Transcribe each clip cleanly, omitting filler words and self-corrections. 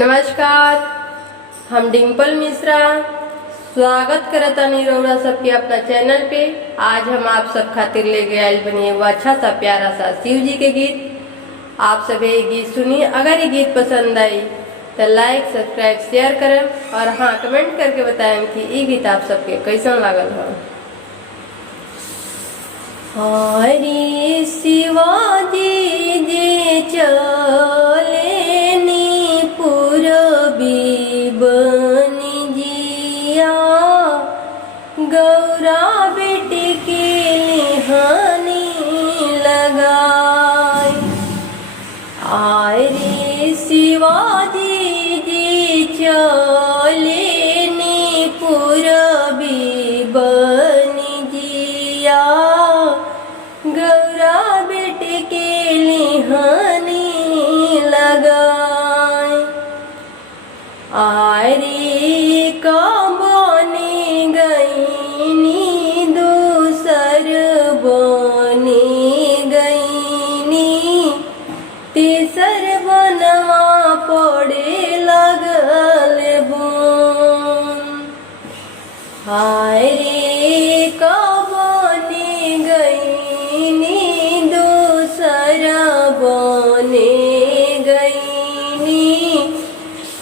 नमस्कार, हम डिम्पल मिश्रा स्वागत करतानी रउरा सबके अपना चैनल पे। आज हम आप सब खातिर लेके आयल बनी एगो अच्छा सा प्यारा सा शिव जी के गीत। आप सब ये गीत सुनिए। अगर ये गीत पसंद आई तो लाइक सब्सक्राइब शेयर करें और हाँ कमेंट करके बताएं कि ये गीत आप सबके कैसन लागल हो। हरे शिवाजी जे चलेनी पूरबी बनी जिया, गौरा बेटी के लिहानी लगाई। आय रे शिवाजी जी चलेनी पूरबी बनी जिया, गौरा बेटी के लिहानी लगाई। आय रे कबनी गईनी दूसर बनी गईनी, तीसर बनवा पड़े लगल बुन। हाय रे कबनी गईनी दूसर बने गईनी,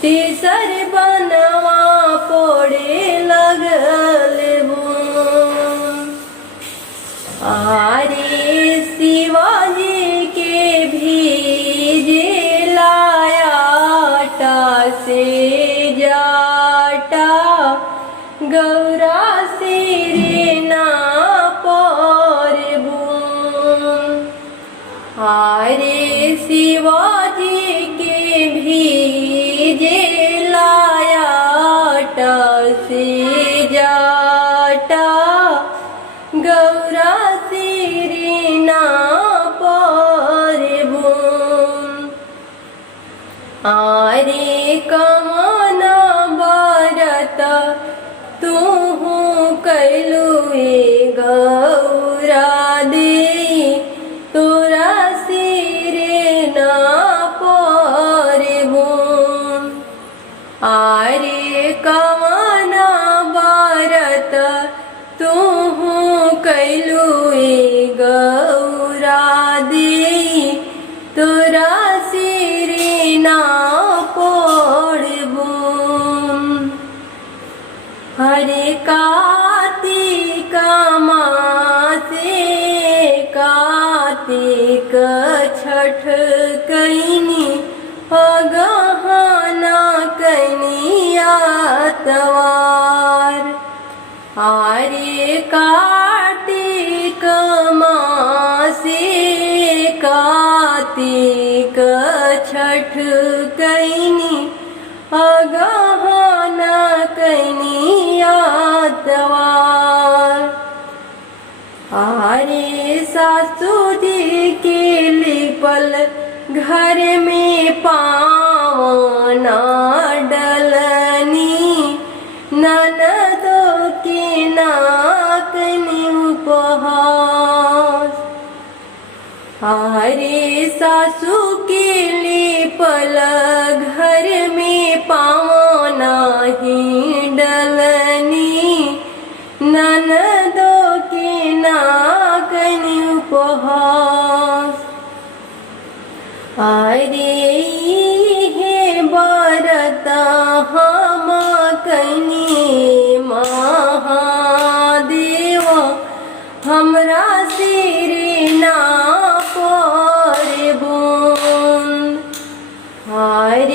तीसर बनवा पड़े लगल बुन। आरे शिवाजी के भीजे लाया से जाटा, गौरा सिरे ना पर बुन। आरे शिवाजी के भीजे लाया से जाटा, गौरा सिरे ना पर बुन। आरे कमना बरत तुहू कैलुए गौरा दे, तोरा सिरे ना पर बुन। आरे कमना बरत तुहू कैलुए गौरा दे, तोरा सिरे ना पर बुन। हरे कार्तिक मासे कार्तिक छठ कैनी, अगहना कैनी आतवार। आरे कार्तिक मासे कार्तिक छठ कैनी, अगहना कैनी आतवार। आरे सासू जी के लिपल घर में पावना डलनी, ननदों के नाकनी उपहास। आरे सासू के लिपल घर में पावना ही डलनी, ननदों के नाकनी उपहास। आरे हे बरत हम कनी महादेव, हमरा सिरे ना पर बुन। आरे